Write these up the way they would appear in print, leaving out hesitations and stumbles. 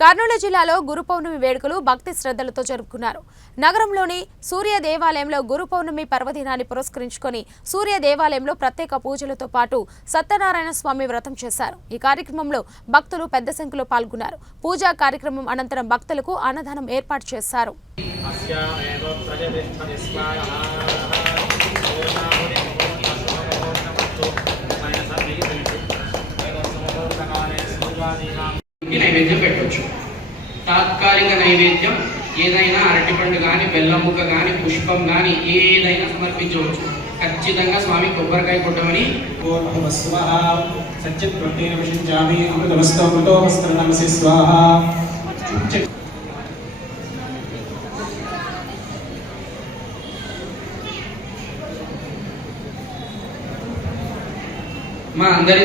కర్నూలు జిల్లాలో గురు పౌర్ణమి వేడుకలు భక్తి శ్రద్ధలతో జరుపుకున్నారు. నగరంలోని సూర్య దేవాలయంలో గురు పౌర్ణమి పర్వదినాన్ని పురస్కరించుకొని సూర్య దేవాలయంలో ప్రత్యేక పూజలతో పాటు సత్యనారాయణ స్వామి వ్రతం చేశారు. ఈ కార్యక్రమంలో భక్తులు పెద్ద సంఖ్యలో పాల్గొన్నారు. పూజా కార్యక్రమం అనంతరం భక్తులకు అన్నదానం ఏర్పాటు చేశారు. నైవేద్యం పెట్టవచ్చు. తాత్కాలిక నైవేద్యం ఏదైనా అరటిపండు కానీ బెల్లం ముక్క కానీ పుష్పం కానీ ఏదైనా సమర్పించవచ్చు. ఖచ్చితంగా స్వామి కొబ్బరికాయ కొట్టమని మా అందరి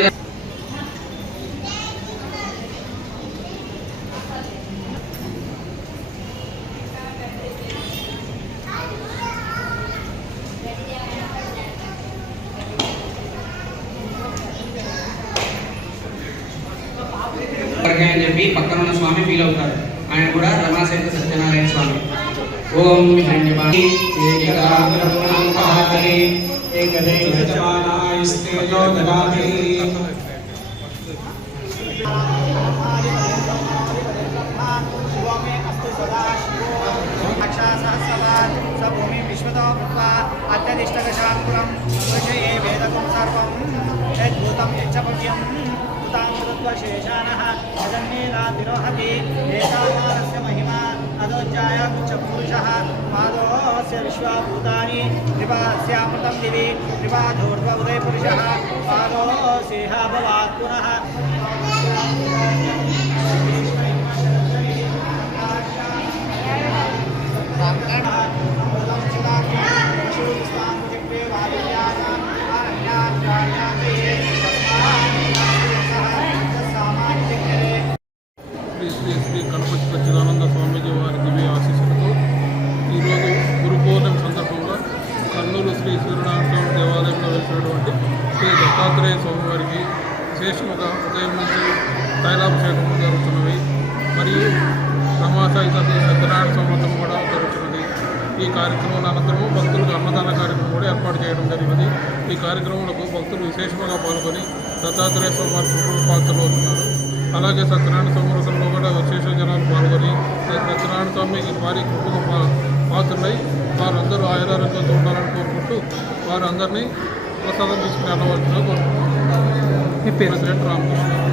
అని చెప్పి పక్కన ఉన్న స్వామి ఫీల్ అవుతారు. ఆయన కూడా రమాశంకర సత్యనారాయణ స్వామి. ఓం शेषानः अजन्येनातिरोहति एतावानस्य महिमा अदोज्जाय पुरुषः पादोस्य विश्वभूतानि कृपास्यामृतं दिवि कृपाधूर्ध्वउदय पुरुषः पादोस्येह भवात् पुनः శ్రీ గణపతి సచ్చిదానంద స్వామీజీ వారి దివ్య ఆశీస్సులతో ఈరోజు గురు పౌర్ణమి సందర్భంగా కర్నూలు శ్రీ సూర్యనారాయణ స్వామి దేవాలయంలో వెలిసినటువంటి శ్రీ దత్తాత్రేయ స్వామి వారికి విశేషముగా ఉదయం నుంచి తైలాభిషేకం జరుగుతున్నవి. మరియు రమాసహిత సత్యనారాయణ స్వామి కూడా జరుగుతున్నది. ఈ కార్యక్రమం అనంతరం భక్తులకు అన్నదాన కార్యక్రమం కూడా ఏర్పాటు చేయడం జరిగినది. ఈ కార్యక్రమంలో భక్తులు విశేషంగా పాల్గొని దత్తాత్రేయ స్వామి వారి పాత్రలు అవుతున్నారు. అలాగే సత్యనారాయణ స్వామి వ్రతంలో కూడా విశేష జనాలు పాల్గొని సత్యనారాయణ స్వామికి వారి కృపకు పాత్రలై వారందరూ ఆయురారోగ్యంతో ఉండాలని కోరుకుంటూ వారందరినీ ప్రసాదం తీసుకుని వెళ్ళవలసిందిగా కోరుకుంటున్నారు. ప్రెసిడెంట్ రామకృష్ణ.